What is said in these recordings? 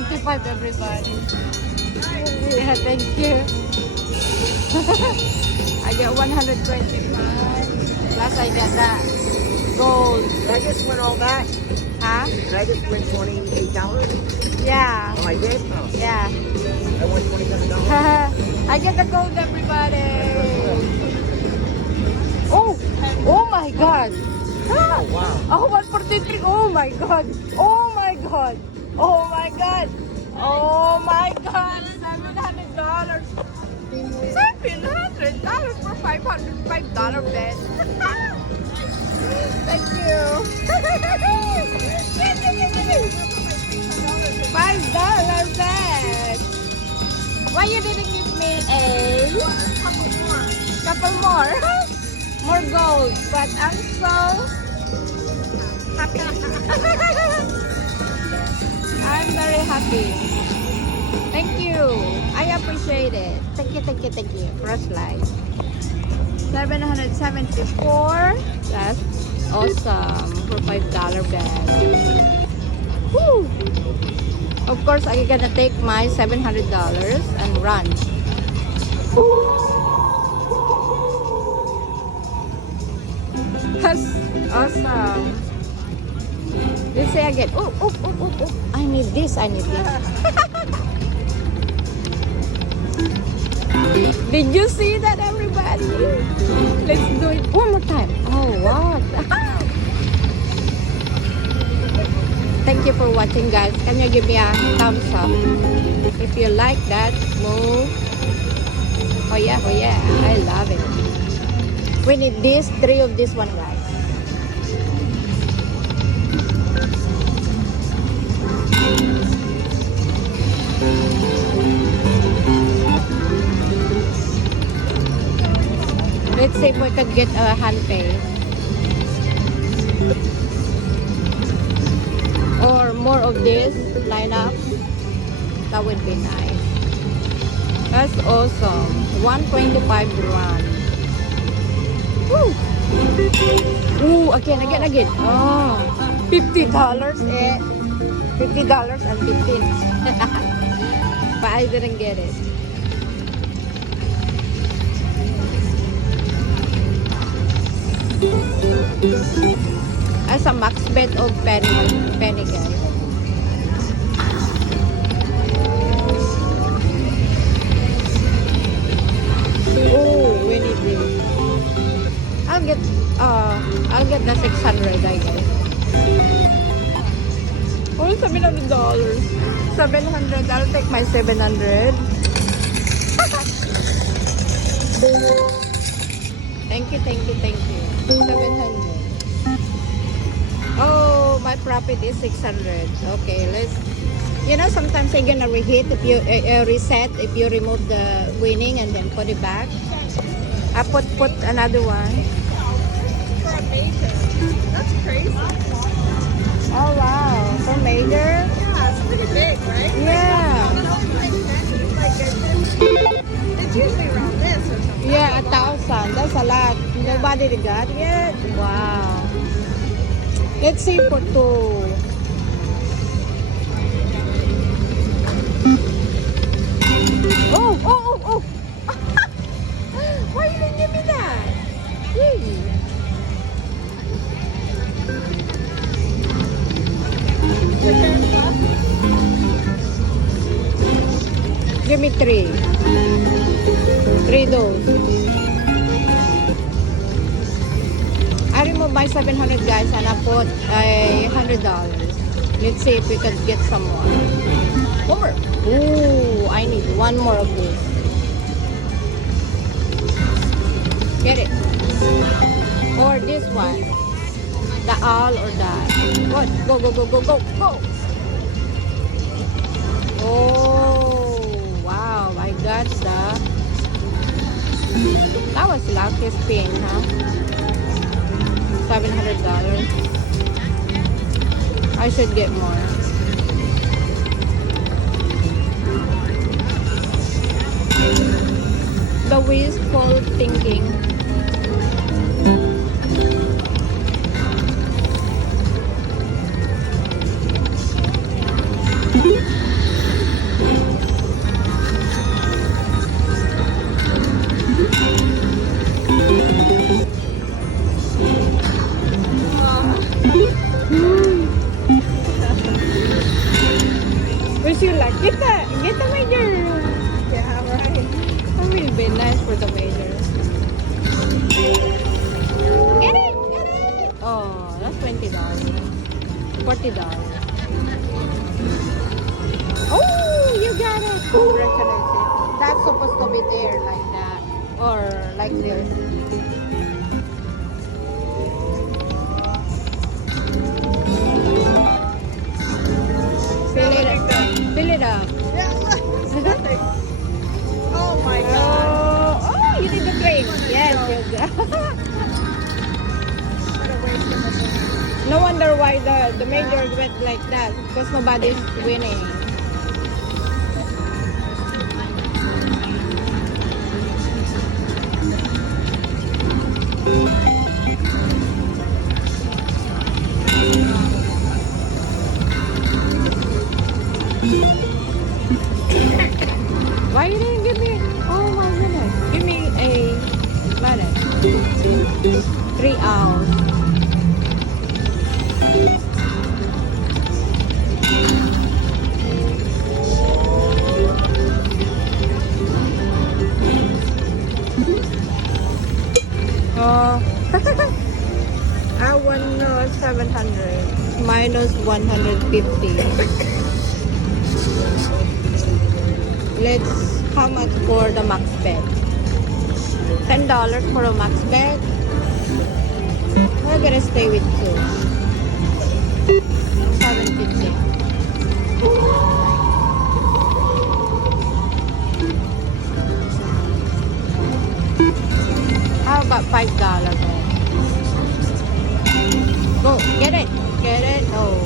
195 everybody. Yeah, thank you. I get 125. Plus I got that gold. Did I just win all that? Huh? Did I just win $28? Yeah. Oh, I did? Oh, Yeah. I won $27. I get the gold everybody. Oh! Oh my god! Oh, wow. Oh, 143. Oh my god. Oh my god. Oh my god. Oh my god. $700. $700 for $505 bet. Thank you. $5 bet. Why you didn't give me a couple more? More gold. But I'm so happy. I'm very happy. Thank you. I appreciate it. Thank you, thank you, thank you. First light. 774. That's awesome. For $5 bet. Woo! Of course, I'm gonna take my $700 and run. That's awesome. Let's say again. Oh, oh, oh, oh, oh. I need this. I need this. Did you see that, everybody? Let's do it one more time. Oh, what? Thank you for watching, guys. Can you give me a thumbs up if you like that move? Oh yeah, oh yeah. I love it. We need this, 3 of this one, guys. Let's see if we can get a hand pay. Or more of this lineup. That would be nice. That's awesome. 125 run. Woo! Ooh, again. Oh, $50 eh. $50 and 15. But I didn't get it. As a max bet of penny guys. Oh, when it is. I'll get the 600 I guess. Oh, $700. 700. I'll take my 700. Thank you. 700. Oh, my profit is 600. Okay, let's. You know, sometimes you're gonna reheat if you reset if you remove the winning and then put it back. I put another one. For a major. That's crazy. Oh wow, for major. Yeah, it's pretty big, right? Yeah. It's usually around this or something. Yeah, 1,000. That's a lot. Nobody got yet. Wow. Let's see for 2. Oh. Why you didn't give me that? Really? Give me 3. 3 those. I remove my 700 guys and I put $100. Let's see if we can get some more. One more. Ooh, I need one more of this. Get it. Or this one. The all or that. What? Go. Oh, wow. I got the. That was lucky spin, huh? $700. I should get more. The wishful thinking. $40. Oh, you got it. Congratulations. That's supposed to be there like that. Or like this. Fill it up. Fill it up. Yeah, look. Nothing. Oh my god. Oh, you did the trick. Yes, you got. What a waste of a minute. No wonder why the major went like that. Because nobody's winning. Why you didn't give me? Oh my goodness! Give me a planet. 3 ounce. Oh, I won 700 minus 150. Let's, how much for the max bet? $10 for a max bet. We're gonna stay with 2. 750. How about $5 then? Go, get it, get it. Oh.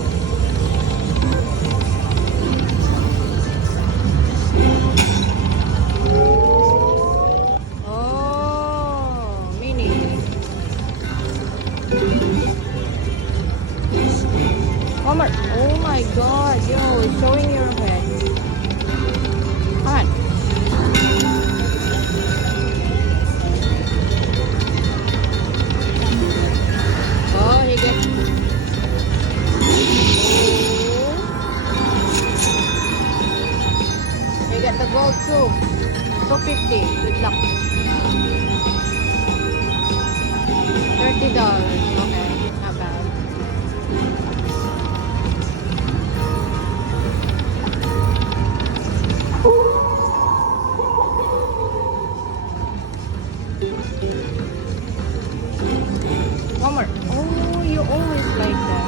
Oh, mini. One more. Oh my god, yo, it's showing your head. Come on. Oh, he gets. He got the gold too. 250. Good luck. $30. Okay, not bad. One more. Oh, you always like that.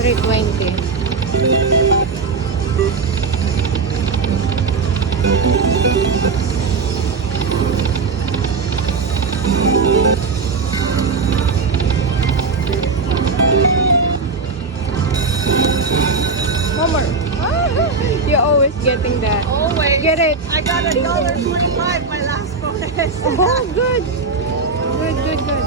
$320. One more. You're always getting that. Always. Get it. I got $1.25 my last bonus. Oh, good. Good, good, good.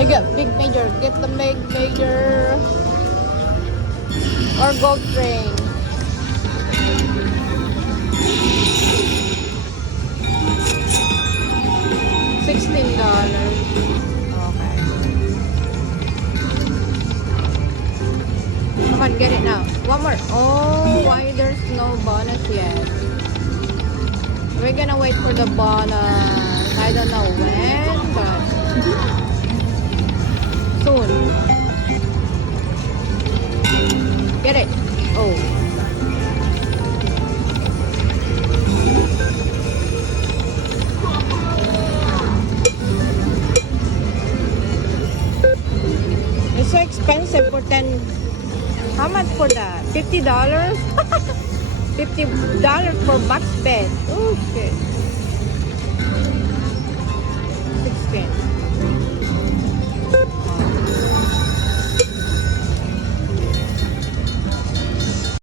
You get big major. Get the big major. Or gold train. $16. Okay. Come on, get it now. One more. Oh, why there's no bonus yet? We're gonna wait for the bonus. I don't know when, but soon. Get it. Oh. It's so expensive for 10. How much for that? $50? $50 for max bet. Oh shit. 16.